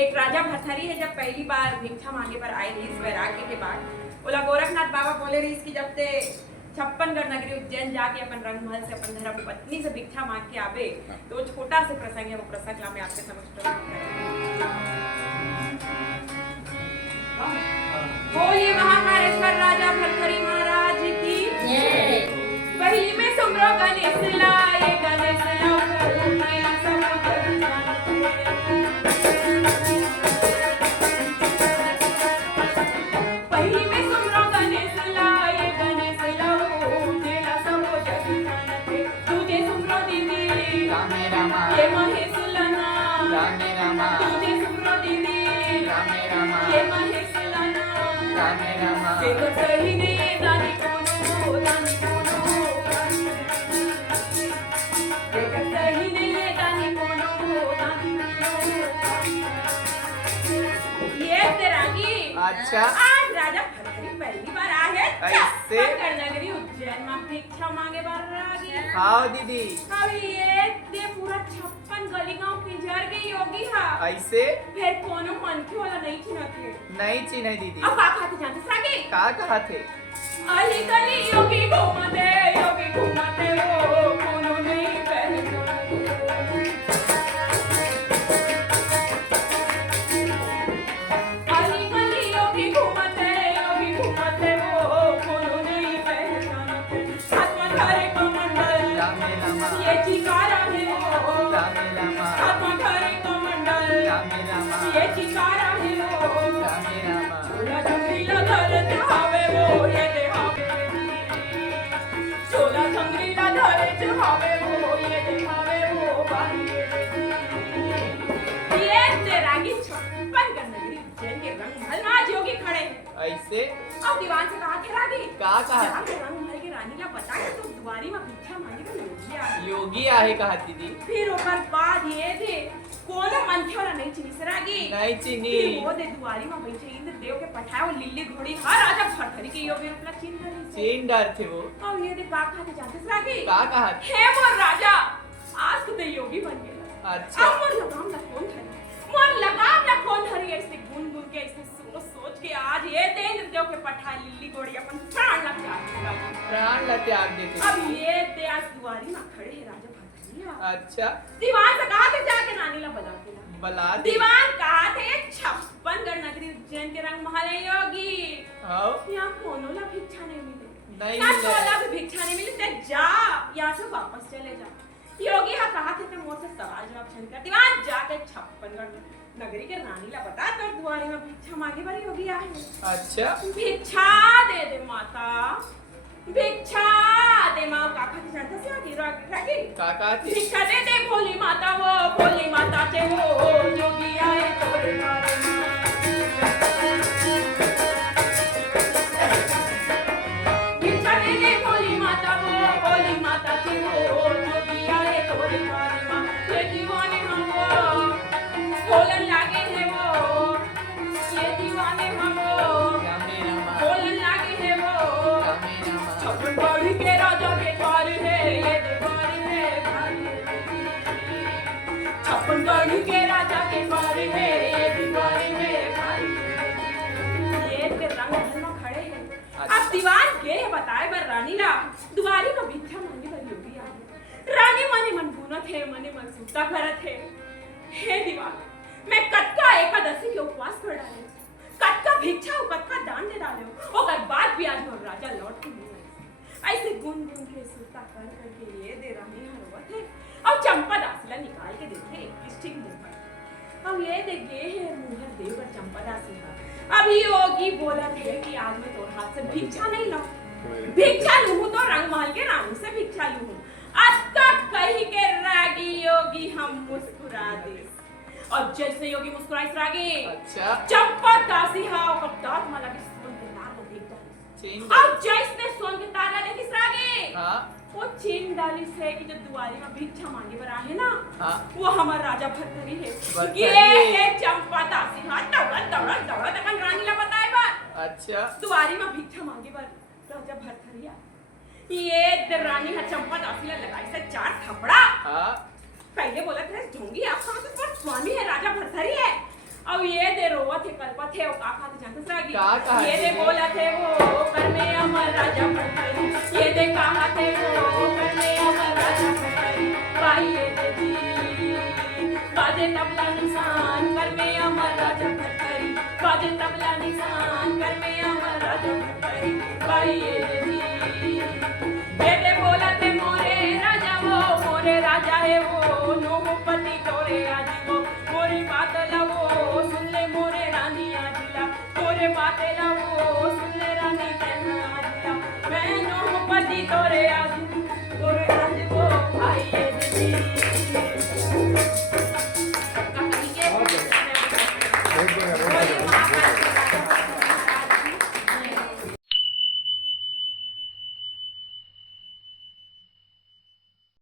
एक राजा भरथरी है, जब पहली बार भिक्षा मांगे पर आए रही इस वैराग्य के बाद, बोला गोरखनाथ बाबा बोले रही इसकी जब ते 56गढ़ नगरी उज्जैन जाके अपन रंगमहल से अपन धर्म पत्नी से भिक्षा मांग के आवे, तो वो छोटा से प्रसंग है, वो प्रसंग ला मैं आपके समक्ष बोलिए महाकालेश्वर राजा भरथरी महाराज की पहली में सुमरो गणेश लाए गणेश पहली में सुमरो गणेश लाए गणेश लाओ जेला सबो जगत तुझे सुमरो दीदी रामे रामा ये महेश लना रामे रामा तुझे सुमरो दीदी रामे रामा ये महेश लना रामे रामा देखो सही ने दानी कोनो दानी कोनो देखो सही ने दानी कोनो दानी ये तेरागी अच्छा आज राजा भरथरी पहली बार आए ऐसे? छप्पन नगरी उज्जैन में भिक्षा मांगे बार आगे हाँ दीदी अभी ये ते पूरा 56 गली गांव पिंजर के योगी हा ऐसे फिर कोनो मनखे वाला नहीं चिन्हते नहीं चिन्ह दीदी अब का खाते जानते सागे का कहा थे अली गली योगी घूमते वो कोनो नहीं पहचानते अली गली योगी घूमते वो कोनो नहीं पहचानते आत्मा धारे कमंडल रामे रामा ये चिकारा है वो रामे रामा आत्मा धारे कमंडल रामे रामा ये चिकारा है वो रामे रामा सोला जंगलीला धरते हावे वो ये दे हावे सोला जंगलीला धरते हावे वो ये दे हावे वो बारी ये तेरागी 56 गणनगरी उज्जैन के रंगमहल में आज योगी खड़े हैं। ऐसे अब दीवान से कहा थे रागी का कहा जाके रंगमहल की रानी का बता के तुम दुआरी में भिक्षा मांगे तो योगी आ गए। योगी आहे कहा दीदी फिर ओकर बाद ये थे कोनो मनखे वाला नहीं चिनी से रागी नहीं चिनी फिर वो दे दुआरी में बैठे इंद्र देव के पठाए वो लिल्ली घोड़ी हर राजा भरथरी के योगी रूप ला चिन्ह रही से चीन डर थे वो और ये दे पाक खाते जाते से रागी का कहा हे मोर राजा आज तो ते योगी बन गया। अच्छा अब मोर लगाम ला कौन धरी मोर लगाम ला कौन धरी ऐसे गुन गुन के ऐसे सोच सोच के आज ये दे इंद्र देव के पठाए लिल्ली घोड़ी अपन प्राण लग जाते प्राण ला त्याग देते अब ये दे आज दुआरी में खड़े हैं राजा भरथरी अच्छा दीवान से कहा थे जाके नानी ला बजा के ला बला दी दीवान कहा थे 56 गढ़ नगरी उज्जैन के रंगमहल है योगी हाँ यहाँ कोनो ला भिक्षा नहीं मिले नहीं यहाँ मिले। कोला भी भिक्षा नहीं मिले ते जा यहाँ से वापस चले जा योगी हाँ कहा थे मुझ से सवाल जवाब छन कर दीवान जाके 56 गढ़ नगरी के रानी ला बता तो दुआरी में भिक्षा मांगे बारी योगी आए अच्छा भिक्षा दे माता भिक्षा दे माँ का खाती जानता से आगे रागी का कहा थे भिक्षा दे भोली माता वो भोली माता चे वो योगी आए तोरे द्वारे माँ। भिक्षा दे भोली माता वो भोली माता चे वो योगी आए तोरे द्वारे माँ। ये दीवाने हम वो बोलन लागे है वो ये दीवाने हम वो रामे रामा बोलन लागे है वो रामे रामा छप्पन गढ़ के राजा के द्वार है ये दीवार है भाई। छप्पन गढ़ के राजा के द्वार है ये दीवार है भाई। ये ते रंगमहल में खड़े हैं अब दीवान के बताए बर रानी ला दुआरी में भिक्षा मांगे बर योगी आ गए। रानी मने मन बुनत है मने मन सुता करत है हे दीवान मैं कटका एकादशी के उपवास कर डाले कटका भिक्षा और कटका दान दे डाले ओकर बाद भी आज मोर राजा लौट के नहीं ऐसे गुन गुन के सुता कर करके ये दे रानी हरवत है अब चंपा दासीला निकाल के देखे ठीक मुंह पर अब ये दे गे है मुहर देव पर चंपा दासी अब योगी बोला थे कि आज मैं तोर हाथ से भिक्षा नहीं लाऊं भिक्षा लूं तो रंगमहल के रानी से भिक्षा लूं आज तक कही के रागी योगी हम मुस्कुरा दे और जैसे योगी मुस्कुराई रागी अच्छा चंपा दासी हा और दांत माला के सोन के तार को देख डाली चीन अब जैसे सोन के तार ला देखी रागी हाँ वो चीन डाली से कि जो दुआरी में भिक्षा मांगे बर आहे ना हाँ वो हमार राजा भरथरी है भरथरी ये है चंपा दासी हा दौड़ा अपन रानी ला बताए बात अच्छा दुआरी में भिक्षा मांगे बर राजा भरथरिया ये रानी हा चंपा दासी ला लगाई से 4 थपड़ा हाँ पहले बोला था ढोंगी आप कहाँ से पर स्वामी है राजा भरथरी है थे वो काका थे जानते सरागी का कहा ये दे थे? बोला थे वो कर में अमर राजा पटरी ये दे कहा थे वो कर में अमर राजा पटरी भाई ये दे जी बाजे तबला निशान कर में अमर राजा पटरी बाजे तबला निशान कर में अमर राजा पटरी भाई ये दे जी ये दे बोला थे मोरे राजा वो मोरे राजा है वो नोपति तोरे आज वो मोरी बात लवो सुन ले मोरे रानी आजिला तोरे बातें लवो सुन ले रानी कहना आजिला मैं नोपति तोरे आज वो भाई ये जी